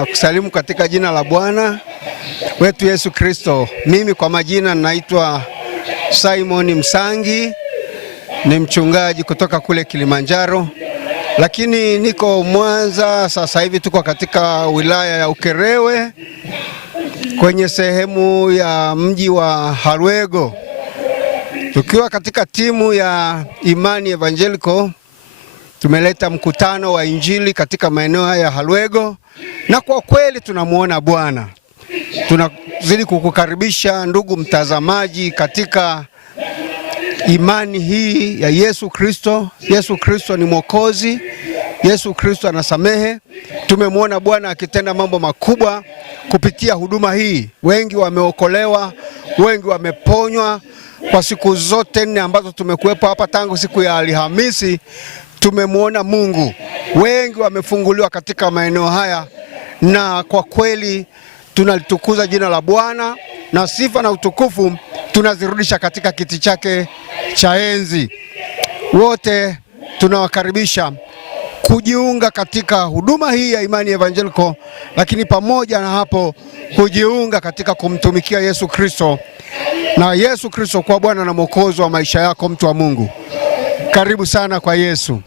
Ninakusalimu katika jina la Bwana wetu Yesu Kristo. Mimi kwa majina naitwa Simon Msangi, ni mchungaji kutoka kule Kilimanjaro, lakini niko Mwanza. Sasa hivi tuko katika wilaya ya Ukerewe kwenye sehemu ya mji wa Halwego, tukiwa katika timu ya Imani Evangelical. Tumeleta mkutano wa Injili katika maeneo haya ya Halwego, na kwa kweli tunamuona Bwana. Tunazidi kukukaribisha ndugu mtazamaji katika imani hii ya Yesu Kristo. Yesu Kristo ni Mwokozi, Yesu Kristo anasamehe. Tumemwona Bwana akitenda mambo makubwa kupitia huduma hii. Wengi wameokolewa, wengi wameponywa. Kwa siku zote 4 ambazo tumekuwepo hapa tangu siku ya Alhamisi, tumemwona Mungu. Wengi wamefunguliwa katika maeneo haya, na kwa kweli tunalitukuza jina la Bwana, na sifa na utukufu tunazirudisha katika kiti chake cha enzi. Wote tunawakaribisha kujiunga katika huduma hii ya Imani Evangelical, lakini pamoja na hapo kujiunga katika kumtumikia Yesu Kristo, na Yesu Kristo kwa Bwana na Mwokozi wa maisha yako, mtu wa Mungu. Karibu sana kwa Yesu.